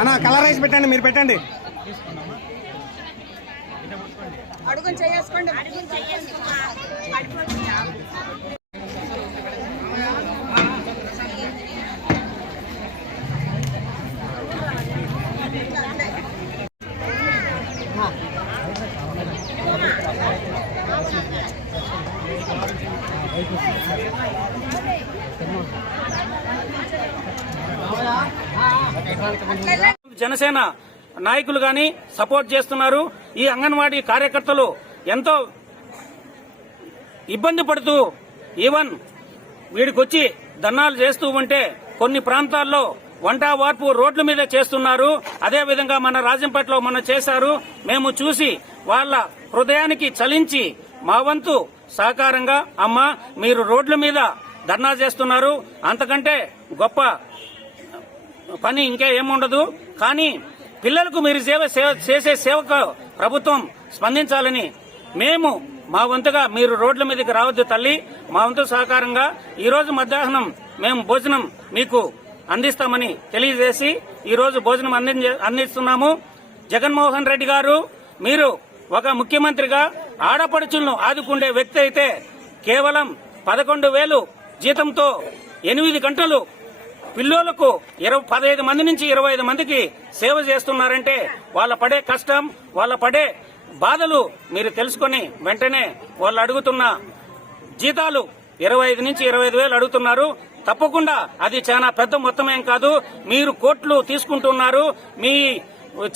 అన్న colour rice పెట్టండి మీరు పెట్టండి. అడుగు చేసుకోండి జనసేన నాయకులు గాని సపోర్ట్ చేస్తున్నారు. ఈ అంగన్వాడీ కార్యకర్తలు ఎంతో ఇబ్బంది పడుతూ ఈవన్ వీడికొచ్చి ధర్నాలు చేస్తూ ఉంటే కొన్ని ప్రాంతాల్లో వంట వార్పు రోడ్ల మీద చేస్తున్నారు. అదే విధంగా మన రాజంపేటలో మన చేశారు. మేము చూసి వాళ్ళ హృదయానికి చలించి మా వంతు సహకారంగా అమ్మ మీరు రోడ్ల మీద ధర్నా చేస్తున్నారు. అంతకంటే గొప్ప పని ఇంకా ఏముండదు. కానీ పిల్లలకు మీరు సేవ సేవ- చేసే సేవకు ప్రభుత్వం స్పందించాలని మేము మా వంతుగా మీరు రోడ్ల మీదకి రావద్దు తల్లి. మా వంతు సహకారంగా ఈ రోజు మధ్యాహ్నం మేము భోజనం మీకు అందిస్తామని తెలియజేసి ఈ రోజు భోజనం అందిస్తున్నాము. జగన్మోహన్ రెడ్డి గారు మీరు ఒక ముఖ్యమంత్రిగా ఆడపడుచులను ఆదుకుండే వ్యక్తి అయితే కేవలం పదకొండు వేలు జీతంతో ఎనిమిది గంటలు పిల్లోలకు ఇరవై పదహైదు మంది నుంచి ఇరవై ఐదు మందికి సేవ చేస్తున్నారంటే వాళ్ళ పడే కష్టం వాళ్ళ పడే బాధలు మీరు తెలుసుకొని వెంటనే వాళ్ళు అడుగుతున్న జీతాలు ఇరవై ఐదు నుంచి ఇరవై ఐదు వేలు అడుగుతున్నారు. తప్పకుండా అది చాలా పెద్ద మొత్తమేం కాదు. మీరు కోట్లు తీసుకుంటున్నారు. మీ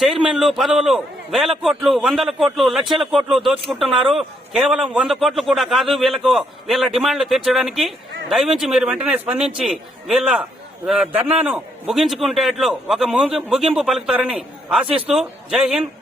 చైర్మన్లు పదవులు వేల కోట్లు వందల కోట్లు లక్షల కోట్లు దోచుకుంటున్నారు. కేవలం వంద కోట్లు కూడా కాదు వీళ్ళకు వీళ్ళ డిమాండ్లు తీర్చడానికి. దయవించి మీరు వెంటనే స్పందించి వీళ్ళ ధర్నాను ముగించుకుంటేట్లు ఒక ముగింపు పలుకుతారని ఆశిస్తూ జై హింద్.